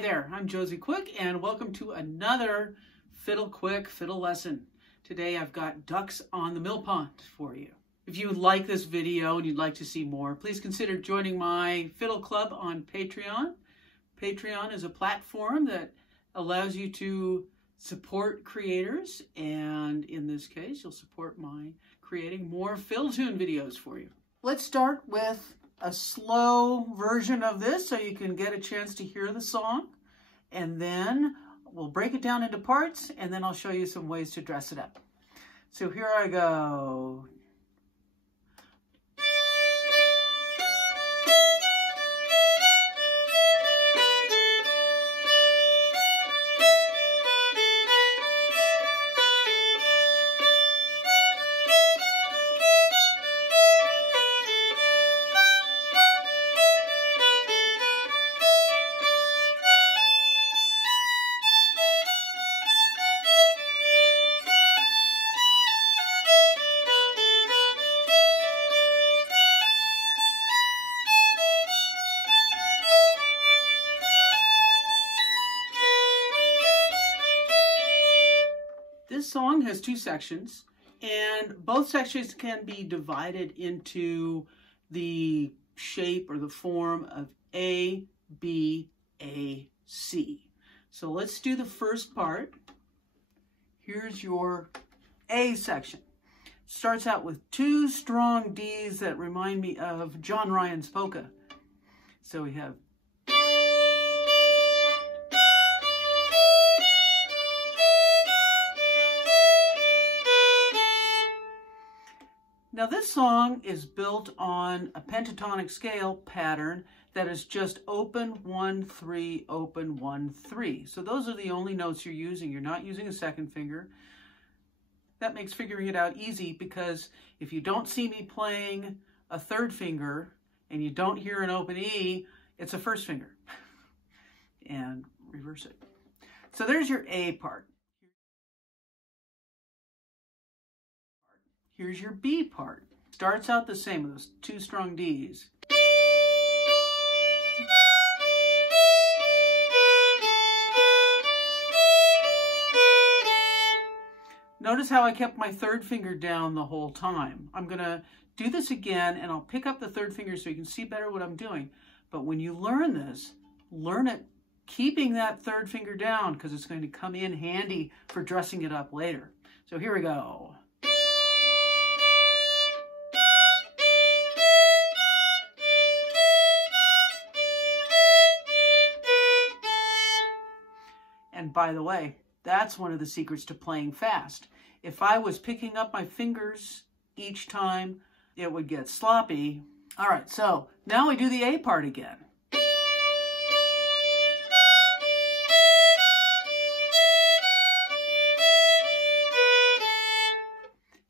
Hi there, I'm Josie Quick and welcome to another Fiddle Quick fiddle lesson. Today I've got ducks on the Millpond for you. If you like this video and you'd like to see more, please consider joining my Fiddle Club on Patreon. Patreon is a platform that allows you to support creators, and in this case you'll support my creating more fiddle tune videos for you. Let's start with a slow version of this so you can get a chance to hear the song, and then we'll break it down into parts, and then I'll show you some ways to dress it up. So here I go. This song has two sections, and both sections can be divided into the shape or the form of A, B, A, C. So let's do the first part. Here's your A section. Starts out with two strong Ds that remind me of John Ryan's polka. So we have Now this song is built on a pentatonic scale pattern that is just open 1 3 open 1 3. So those are the only notes you're using. You're not using a second finger. That makes figuring it out easy, because if you don't see me playing a third finger and you don't hear an open E, it's a first finger. And reverse it. So there's your A part. Here's your B part. Starts out the same with those two strong Ds. Notice how I kept my third finger down the whole time. I'm going to do this again, and I'll pick up the third finger so you can see better what I'm doing. But when you learn this, learn it keeping that third finger down, because it's going to come in handy for dressing it up later. So here we go. And by the way, that's one of the secrets to playing fast. If I was picking up my fingers each time, it would get sloppy. All right, so now we do the A part again.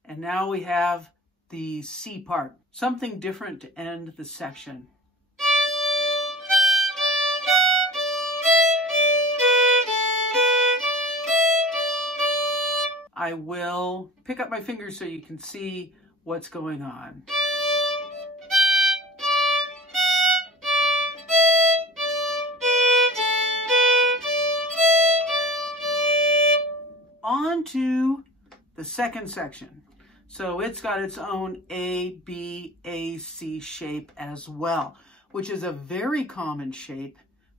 And now we have the C part, something different to end the section. I will pick up my fingers so you can see what's going on. On to the second section. So it's got its own A, B, A, C shape as well, which is a very common shape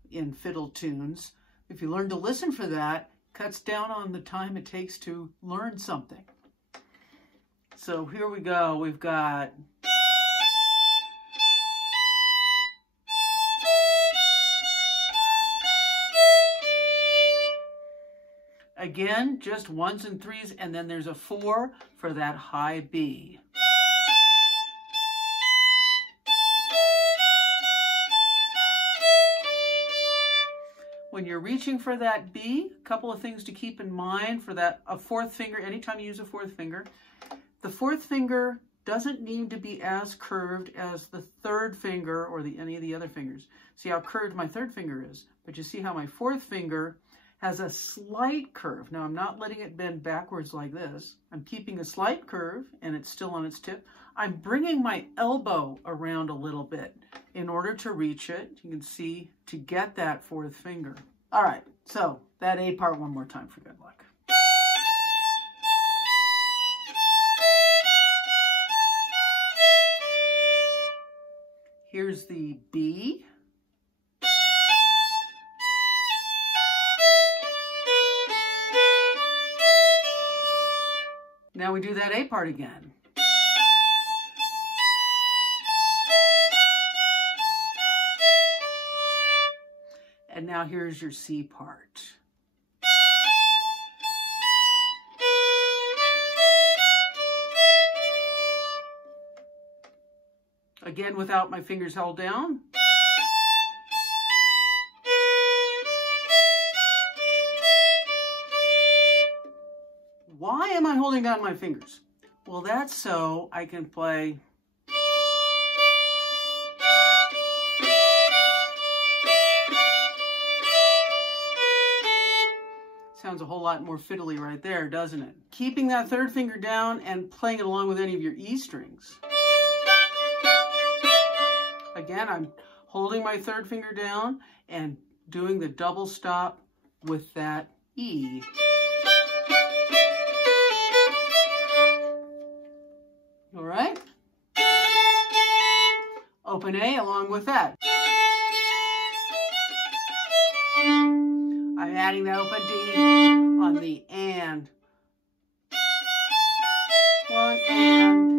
in fiddle tunes. If you learn to listen for that, cuts down on the time it takes to learn something. So here we go. We've got again, just 1s and 3s, and then there's a 4 for that high B. When you're reaching for that B, a couple of things to keep in mind for that, a fourth finger, anytime you use a fourth finger, the fourth finger doesn't need to be as curved as the third finger or any of the other fingers. See how curved my third finger is, but you see how my fourth finger has a slight curve. Now I'm not letting it bend backwards like this. I'm keeping a slight curve and it's still on its tip. I'm bringing my elbow around a little bit in order to reach it. You can see to get that fourth finger. All right, so that A part one more time for good luck. Here's the B. Now we do that A part again. And now here's your C part. Again, without my fingers held down. Why am I holding down my fingers? Well, that's so I can play. Sounds a whole lot more fiddly right there, doesn't it? Keeping that third finger down and playing it along with any of your E strings. Again, I'm holding my third finger down and doing the double stop with that E. All right? Open A along with that. I'm adding that open D on the and. One and.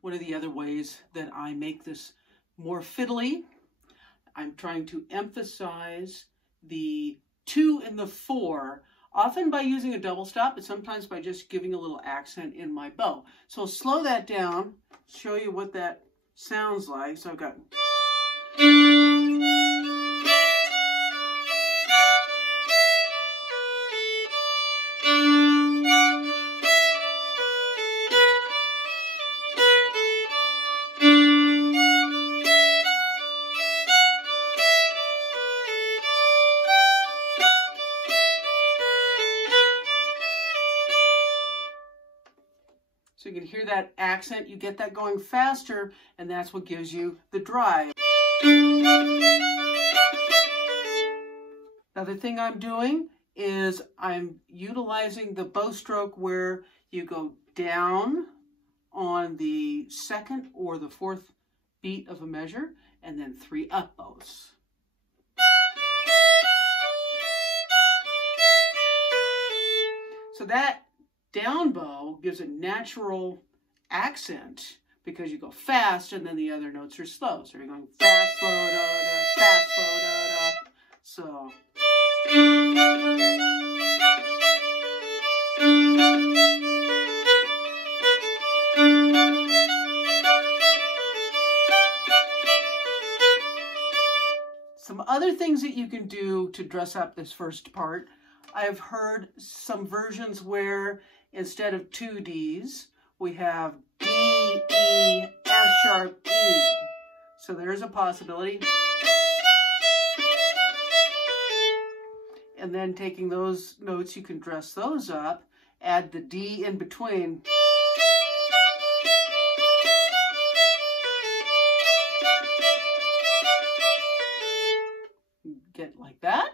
One of the other ways that I make this more fiddly, I'm trying to emphasize the 2 and the 4, often by using a double stop, but sometimes by just giving a little accent in my bow. So I'll slow that down, show you what that sounds like. So I've got. So you can hear that accent, you get that going faster, and that's what gives you the drive. Another thing I'm doing is I'm utilizing the bow stroke where you go down on the 2nd or the 4th beat of a measure, and then 3 up bows. So that down bow gives a natural accent because you go fast and then the other notes are slow. So you're going fast, slow, da, da, fast, slow, da, da. So. Some other things that you can do to dress up this first part. I've heard some versions where instead of 2 Ds, we have D, E, F sharp, E. So there's a possibility. And then taking those notes, you can dress those up, add the D in between. Get like that.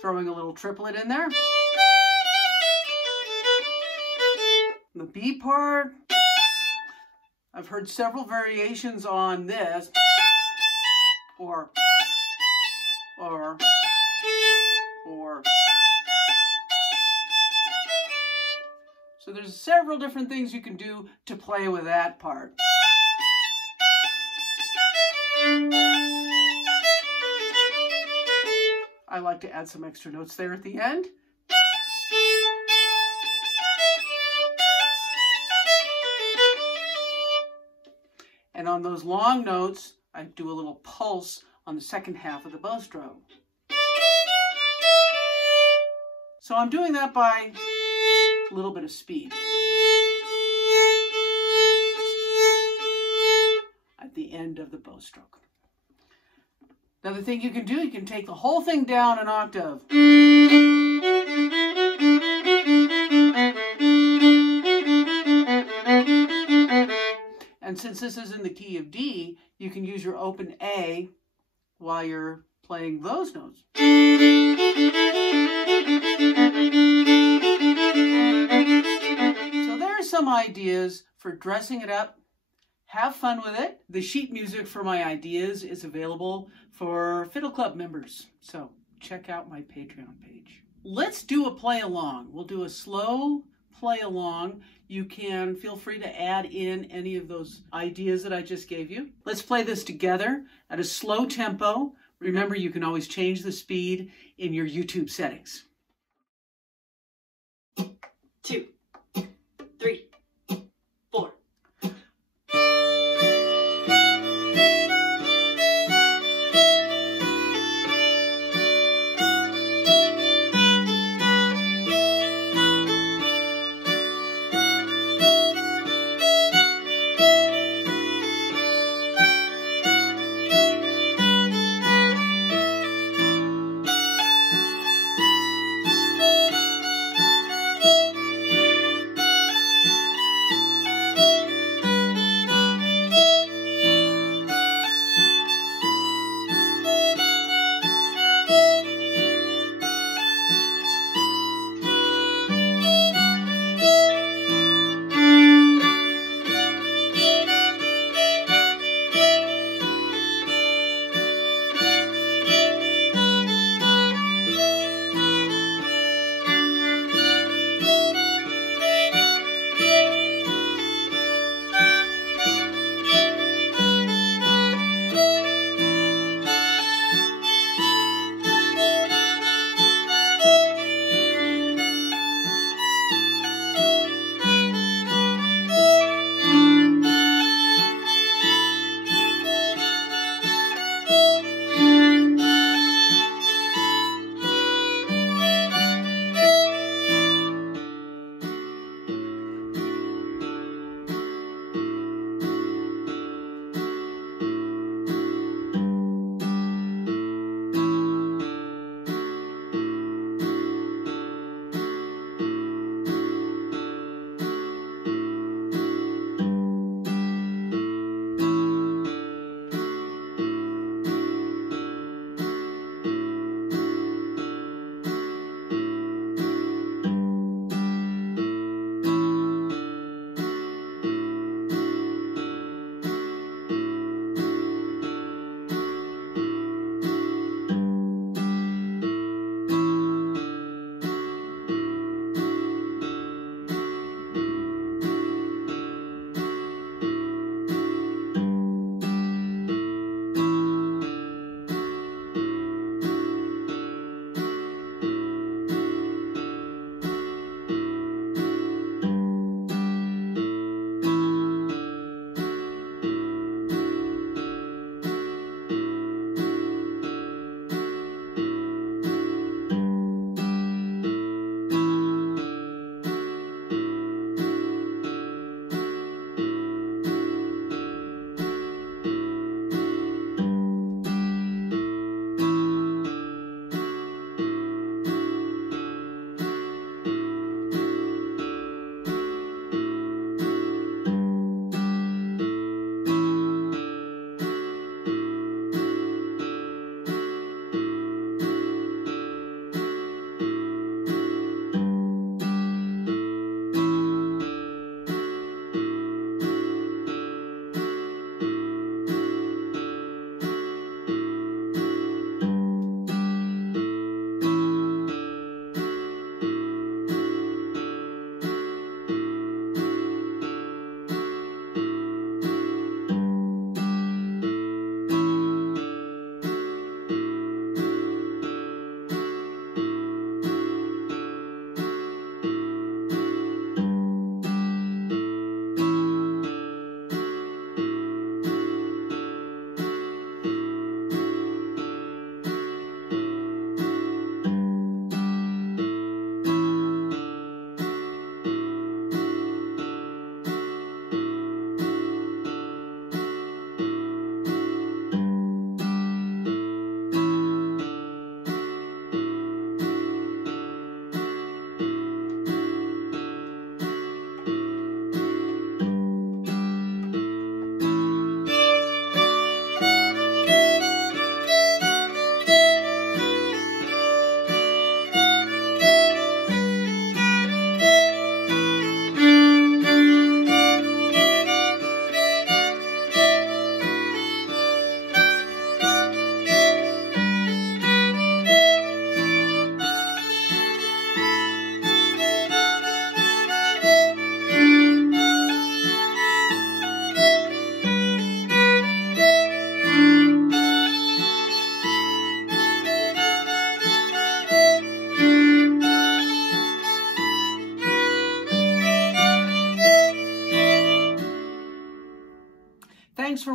Throwing a little triplet in there. The B part, I've heard several variations on this. Or. So there's several different things you can do to play with that part. I like to add some extra notes there at the end. And on those long notes, I do a little pulse on the 2nd half of the bow stroke. So I'm doing that by a little bit of speed. At the end of the bow stroke. Another thing you can do, you can take the whole thing down an octave. And since this is in the key of D, you can use your open A while you're playing those notes. So there are some ideas for dressing it up. Have fun with it. The sheet music for my ideas is available for Fiddle Club members. So check out my Patreon page. Let's do a play along. We'll do a slow play along. You can feel free to add in any of those ideas that I just gave you. Let's play this together at a slow tempo. Remember, you can always change the speed in your YouTube settings. 2, 3, 4.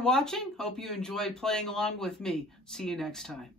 watching. Hope you enjoyed playing along with me. See you next time.